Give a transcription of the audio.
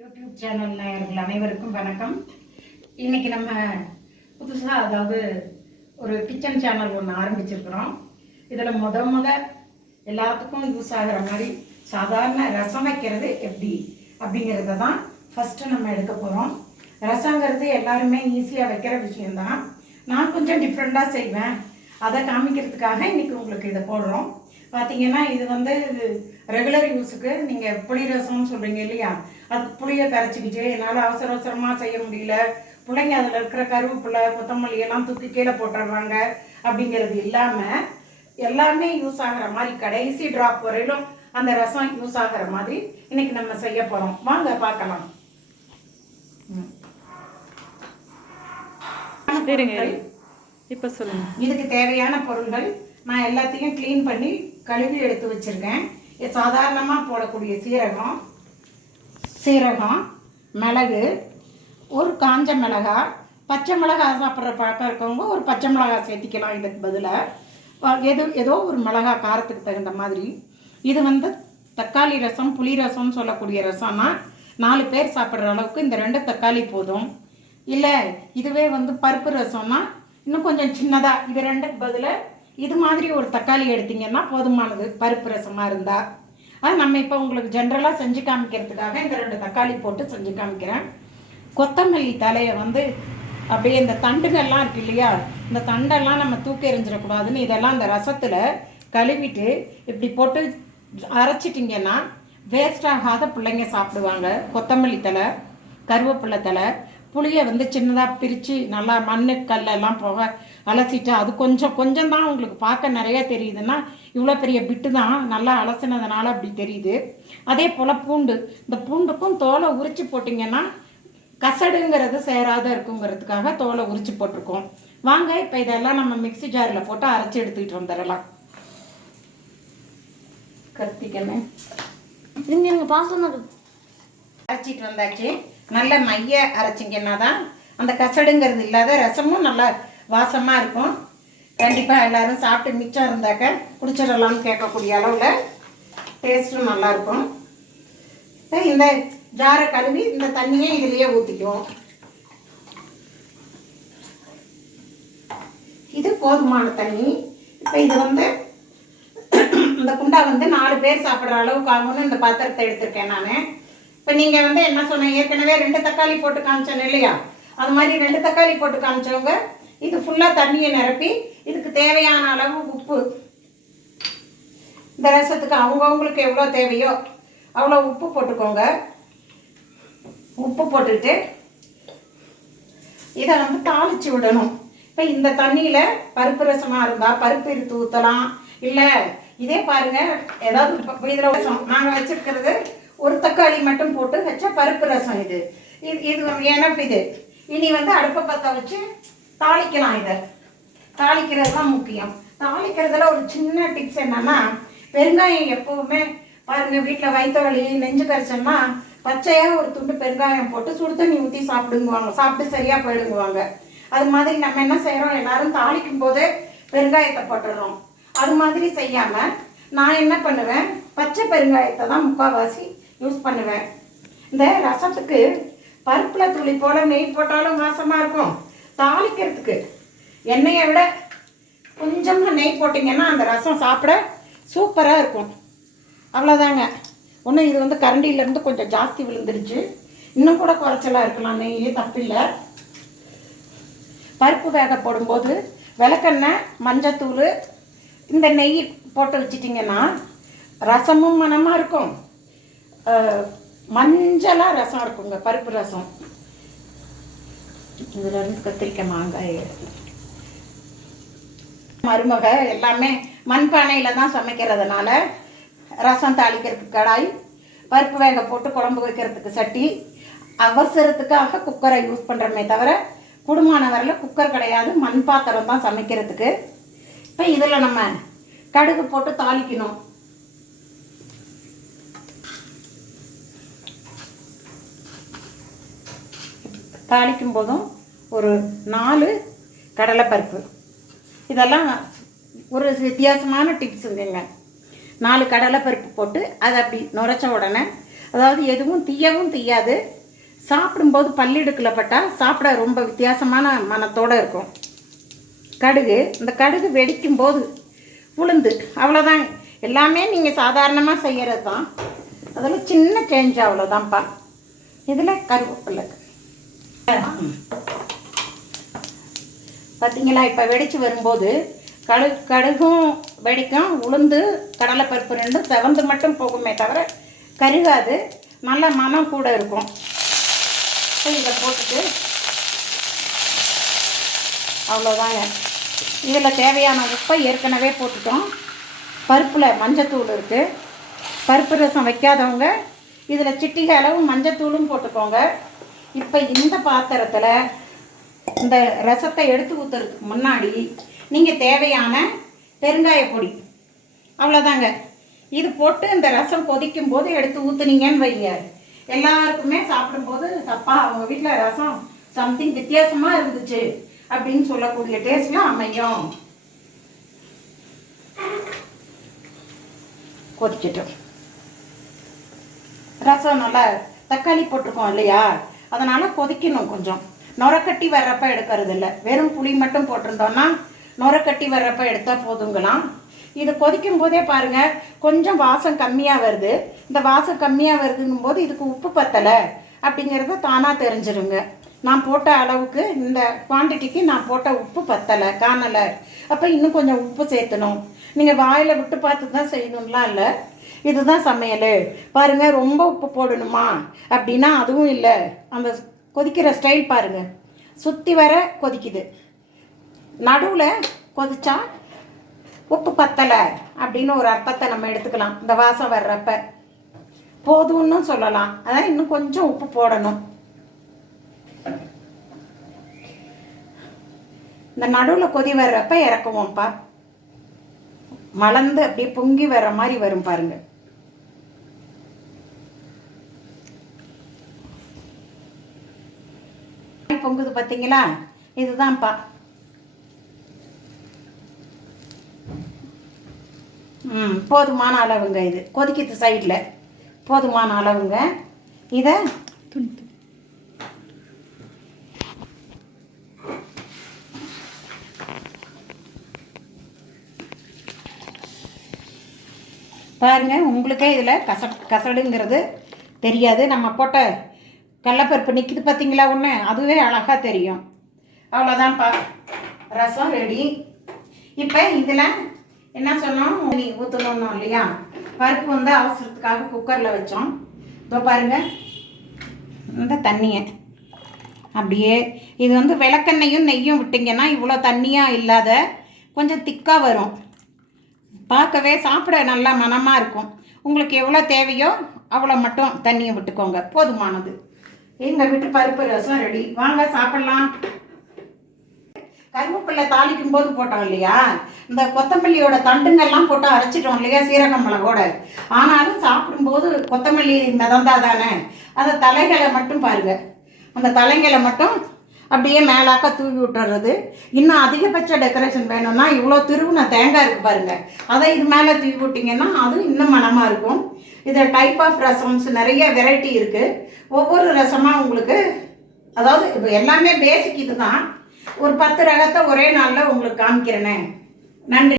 YouTube channel நேயர்கள் அனைவருக்கும் வணக்கம். இன்னைக்கு நம்ம புதுசாக அதாவது ஒரு கிச்சன் சேனல் ஒன்று ஆரம்பிச்சிருக்கிறோம். இதில் முத எல்லாத்துக்கும் யூஸ் ஆகிற மாதிரி சாதாரண ரசம் வைக்கிறது எப்படி அப்படிங்கிறத தான் ஃபஸ்ட்டு நம்ம எடுக்க போகிறோம். ரசங்கிறது எல்லாருமே ஈஸியாக வைக்கிற விஷயந்தான். நான் கொஞ்சம் டிஃப்ரெண்ட்டாக செய்வேன். அதை காமிக்கிறதுக்காக இன்றைக்கி உங்களுக்கு இதை போடுறோம். பார்த்தீங்கன்னா இது வந்து ரெகுலர் யூஸுக்கு நீங்கள் புளி ரசம்னு சொல்கிறீங்க இல்லையா, அதுக்கு புளியை கரைச்சிக்கிட்டு என்னால் அவசரமாக செய்ய முடியல, பிள்ளைங்க அதில் இருக்கிற கருவேப்பிலை கொத்தமல்லி எல்லாம் தூக்கி கீழே போட்டுடுறாங்க அப்படிங்கிறது இல்லாமல் எல்லாமே யூஸ் ஆகிற மாதிரி கடைசி ட்ராப் வரையிலும் அந்த ரசம் யூஸ் ஆகிற மாதிரி இன்னைக்கு நம்ம செய்ய போகிறோம். வாங்க பார்க்கலாம். இப்போ சொல்லுங்க. இதுக்கு தேவையான பொருள்கள் நான் எல்லாத்தையும் க்ளீன் பண்ணி கழுவி எடுத்து வச்சுருக்கேன். இது சாதாரணமாக போடக்கூடிய சீரகம், மிளகு, ஒரு காஞ்ச மிளகாய், பச்சை மிளகாய் சாப்பிட்ற பழக்கம் இருக்கவங்க ஒரு பச்சை மிளகாய் சேர்த்திக்கலாம். இதுக்கு பதிலாக ஏதோ ஒரு மிளகாய் காரத்துக்கு தகுந்த மாதிரி. இது வந்து தக்காளி ரசம், புளி ரசம்னு சொல்லக்கூடிய ரசம்னா 4 பேர் சாப்பிட்ற அளவுக்கு இந்த 2 தக்காளி போதும். இல்லை இதுவே வந்து பருப்பு ரசம்னா இன்னும் கொஞ்சம் சின்னதாக இது 2க்கு பதிலாக இது மாதிரி ஒரு தக்காளி எடுத்திங்கன்னா போதுமானது பருப்பு ரசமாக இருந்தால். அது நம்ம இப்போ உங்களுக்கு ஜென்ரலாக செஞ்சு காமிக்கிறதுக்காக இந்த 2 தக்காளி போட்டு செஞ்சு காமிக்கிறேன். கொத்தமல்லி தலையை வந்து அப்படியே இந்த தண்டுகள்லாம் இருக்கு இல்லையா, இந்த தண்டெல்லாம் நம்ம தூக்கி எறிஞ்சிடக்கூடாதுன்னு இதெல்லாம் இந்த ரசத்தில் கழுவிட்டு இப்படி போட்டு அரைச்சிட்டிங்கன்னா வேஸ்ட் ஆகாத பிள்ளைங்க சாப்பிடுவாங்க. கொத்தமல்லி தலை, கருவேப்பிலை தலை, புளியை வந்து சின்னதாக பிரித்து நல்லா மண்ணு கல்லெல்லாம் போக அலசிட்டு அது கொஞ்சம் தான் உங்களுக்கு பார்க்க நிறையா தெரியுதுன்னா இவ்வளோ பெரிய பிட்டு தான் நல்லா அலசினதுனால அப்படி தெரியுது. அதே போல் பூண்டு, இந்த பூண்டுக்கும் தோலை உரித்து போட்டிங்கன்னா கசடுங்கிறது சேராத இருக்குங்கிறதுக்காக தோலை உரித்து போட்டிருக்கோம். வாங்க இப்போ இதெல்லாம் நம்ம மிக்ஸி ஜாரில் போட்டு அரைச்சி எடுத்துக்கிட்டு வந்துடலாம். கத்திக்கணும் அரைச்சிட்டு வந்தாச்சு. நல்ல மைய அரைச்சிங்கன்னா தான் அந்த கசடுங்கிறது இல்லாத ரசமும் நல்லா வாசமாக இருக்கும். கண்டிப்பாக எல்லோரும் சாப்பிட்டு மிச்சம் இருந்தாக்க குடிச்சிடலாம்னு கேட்கக்கூடிய அளவில் டேஸ்ட்டும் நல்லாயிருக்கும். இந்த ஜாரை கழுவி இந்த தண்ணியை இதுலேயே ஊற்றிக்குவோம். இது போதுமான தண்ணி. இப்போ இது வந்து இந்த குண்டா வந்து 4 பேர் சாப்பிட்ற அளவுக்கு ஆகும்னு இந்த பாத்திரத்தை எடுத்திருக்கேன் நான். இப்போ நீங்கள் வந்து என்ன சொன்னேன், ஏற்கனவே 2 தக்காளி போட்டு காமிச்சேன் இல்லையா, அது மாதிரி 2 தக்காளி போட்டு காமிச்சவங்க இது ஃபுல்லாக தண்ணியை நிரப்பி இதுக்கு தேவையான அளவு உப்பு, இந்த ரசத்துக்கு அவங்கவுங்களுக்கு எவ்வளோ தேவையோ அவ்வளோ உப்பு போட்டுக்கோங்க. உப்பு போட்டுக்கிட்டு இதை வந்து தாளித்து விடணும். இப்போ இந்த தண்ணியில் பருப்பு ரசமாக இருந்தால் பருப்பு எடுத்து ஊற்றலாம். இல்லை இதே பாருங்கள், ஏதாவது இதில் ரசம் நாங்கள் வச்சுருக்கிறது ஒரு தக்காளி மட்டும் போட்டு வச்ச பருப்பு ரசம். இது எனக்கு இது இனி வந்து அடுப்பை பற்ற வச்சு தாளிக்கலாம். இதை தாளிக்கிறது தான் முக்கியம். தாளிக்கிறதுல ஒரு சின்ன டிப்ஸ் என்னன்னா, பெருங்காயம் எப்போவுமே பாருங்கள், வீட்டில் வயிற்று வலி நெஞ்சு கரைச்சோம்னா பச்சையாக ஒரு துண்டு பெருங்காயம் போட்டு சுடு தண்ணி ஊற்றி சாப்பிடுங்குவாங்க, சாப்பிட்டு சரியாக போயிடுங்குவாங்க. அது மாதிரி நம்ம என்ன செய்கிறோம், எல்லாரும் தாளிக்கும் போதே பெருங்காயத்தை போட்டுடுறோம். அது மாதிரி செய்யாமல் நான் என்ன பண்ணுவேன், பச்சை பெருங்காயத்தை தான் முக்கால்வாசி யூஸ் பண்ணுவேன். இந்த ரசத்துக்கு பருப்பில் துளி போல் நெய் போட்டாலும் வாசமாக இருக்கும். தாளிக்கிறதுக்கு எண்ணெயை விட கொஞ்சமாக நெய் போட்டிங்கன்னா அந்த ரசம் சாப்பிட சூப்பராக இருக்கும். அவ்வளோதாங்க. ஒன்றும் இது வந்து கரண்டியிலேருந்து கொஞ்சம் ஜாஸ்தி விழுந்துருச்சு, இன்னும் கூட குறைச்சலாக இருக்கலாம். நெய் தப்பில்லை. பருப்பு வேக போடும்போது விளக்கெண்ணெய், மஞ்சத்தூள், இந்த நெய் போட்டு வச்சிட்டிங்கன்னா ரசமும் மனமாக இருக்கும், மஞ்சளாக ரசம் இருக்குங்க பருப்பு ரசம். இதில் இருந்து கத்திரிக்காய், மாங்காய், மருமக எல்லாமே மண்பானையில் தான் சமைக்கிறதுனால ரசம் தாளிக்கிறதுக்கு கடாய், பருப்பு வேக போட்டு குழம்பு வைக்கிறதுக்கு சட்டி, அவசரத்துக்காக குக்கரை யூஸ் பண்ணுறோமே தவிர குடும்பமான வரல குக்கர் கிடையாது, மண் பாத்திரம் தான் சமைக்கிறதுக்கு. இப்போ இதில் நம்ம கடுகு போட்டு தாளிக்கணும். தாளிக்கும் போதும் ஒரு 4 கடலைப்பருப்பு, இதெல்லாம் ஒரு வித்தியாசமான டிப்ஸுங்க. 4 கடலைப்பருப்பு போட்டு அதை அப்படி நுரைச்ச உடனே அதாவது எதுவும் தீயவும் தீயாது. சாப்பிடும்போது பல்லிடுக்கில் பட்டால் சாப்பிட ரொம்ப வித்தியாசமான மனத்தோடு இருக்கும். கடுகு, இந்த கடுகு வெடிக்கும்போது உளுந்து, அவ்வளோதான். எல்லாமே நீங்கள் சாதாரணமாக செய்கிறது தான். அதில் சின்ன சேஞ்ச் அவ்வளோதான்ப்பா. இதில் கருவேப்பிலை பார்த்தீங்களா? இப்போ வெடித்து வரும்போது கடுகும் வெடிக்கும், உளுந்து கடலைப்பருப்பு ரெண்டும் செவந்து மட்டும் போகுமே தவிர கருகாது. நல்ல மனம் கூட இருக்கும். இதை போட்டுட்டு அவ்வளோதாங்க. இதில் தேவையான உப்பை ஏற்கனவே போட்டுட்டோம். பருப்பில் மஞ்சத்தூள் இருக்குது. பருப்பு ரசம் வைக்காதவங்க இதில் சிட்டிகை அளவு மஞ்சத்தூளும் போட்டுக்கோங்க. இப்போ இந்த பாத்திரத்தில் இந்த ரசத்தை எடுத்து ஊற்றுறதுக்கு முன்னாடி நீங்கள் தேவையான பெருங்காய பொடி, அவ்வளோதாங்க. இது போட்டு இந்த ரசம் கொதிக்கும் போது எடுத்து ஊற்றுனீங்கன்னு வைங்க, எல்லாருக்குமே சாப்பிடும்போது அப்பா அவங்க வீட்டில் ரசம் சம்திங் வித்தியாசமாக இருந்துச்சு அப்படின்னு சொல்லக்கூடிய டேஸ்ட்லாம் அமையும். கொதிச்சிட்டோம். ரசம் நல்லா தக்காளி போட்டிருக்கோம் இல்லையா, அதனால் கொதிக்கணும். கொஞ்சம் நுரக்கட்டி வர்றப்ப எடுக்கிறது இல்லை. வெறும் புளி மட்டும் போட்டிருந்தோன்னா நுரக்கட்டி வர்றப்ப எடுத்தால் போதுங்களாம். இது கொதிக்கும் போதே பாருங்கள் கொஞ்சம் வாசம் கம்மியாக வருது. இந்த வாசம் கம்மியாக வருதுங்கும் போது இதுக்கு உப்பு பத்தலை அப்படிங்கிறத தானாக தெரிஞ்சிருங்க. நான் போட்ட அளவுக்கு இந்த குவான்டிட்டிக்கு நான் போட்ட உப்பு பத்தலை, காணலை. அப்போ இன்னும் கொஞ்சம் உப்பு சேர்த்தணும். நீங்கள் வாயில் விட்டு பார்த்து தான் செய்யணும்லாம் இல்லை. இதுதான் சமையல். பாருங்கள், ரொம்ப உப்பு போடணுமா அப்படின்னா அதுவும் இல்லை. அந்த கொதிக்கிற ஸ்டைல் பாருங்கள், சுற்றி வர கொதிக்குது. நடுவில் கொதிச்சா உப்பு பத்தலை அப்படின்னு ஒரு அர்த்தத்தை நம்ம எடுத்துக்கலாம். இந்த வாசம் வர்றப்ப போதும்னு சொல்லலாம். அதான் இன்னும் கொஞ்சம் உப்பு போடணும். இந்த நடுவில் கொதி வர்றப்ப இறக்குவோம்ப்பா. மலர்ந்து அப்படியே பொங்கி வர்ற மாதிரி வரும் பாருங்க. பொங்குது பார்த்தீங்களா? இதுதான்ப்பா. போதுமான அளவுங்க. இது கொதிக்குது சைடில், போதுமான அளவுங்க. இதை பாருங்கள், உங்களுக்கே இதில் கசடுங்கிறது தெரியாது. நம்ம போட்ட கடலைப்பருப்பு நிற்கிது பார்த்தீங்களா ஒன்று, அதுவே அழகாக தெரியும். அவ்வளோதான்ப்பா, ரசம் ரெடி. இப்போ இதில் என்ன சொன்னோம், நீ ஊற்றணும் இல்லையா? பருப்பு வந்து அவசரத்துக்காக குக்கரில் வச்சோம். இதோ பாருங்கள், இந்த தண்ணியை அப்படியே இது வந்து விளக்கெண்ணையும் நெய்யும் விட்டிங்கன்னா இவ்வளோ தண்ணியாக இல்லாத கொஞ்சம் திக்காக வரும். பார்க்கவே சாப்பிட நல்லா மனமாக இருக்கும். உங்களுக்கு எவ்வளோ தேவையோ அவ்வளோ மட்டும் தண்ணியை விட்டுக்கோங்க, போதுமானது. எங்கள் வீட்டு பருப்பு ரசம் ரெடி. வாங்க சாப்பிட்லாம். கருவேப்பிலை தாளிக்கும் போது போட்டோம் இல்லையா, இந்த கொத்தமல்லியோட தண்டுங்கள்லாம் போட்டு அரைச்சிட்டோம் இல்லையா சீரகம் மிளகோட. ஆனாலும் சாப்பிடும்போது கொத்தமல்லி மிதந்தா தானே, அதை தலைகளை மட்டும் பாருங்கள், அந்த தலைங்களை மட்டும் அப்படியே மேலாக்க தூவி விட்டுறது. இன்னும் அதிகபட்ச டெக்கரேஷன் வேணும்னா இவ்வளோ திருவுன தேங்காய் இருக்குது பாருங்கள், அதை இது மேலே தூவி விட்டிங்கன்னா அது இன்னும் மனமாக இருக்கும். இதில் டைப் ஆஃப் ரசம்ஸ் நிறைய வெரைட்டி இருக்குது. ஒவ்வொரு ரசமாக உங்களுக்கு, அதாவது இப்போ எல்லாமே பேசிக் இது தான். ஒரு 10 ரகத்தை ஒரே நாளில் உங்களுக்கு காமிக்கிறேனே. நன்றி.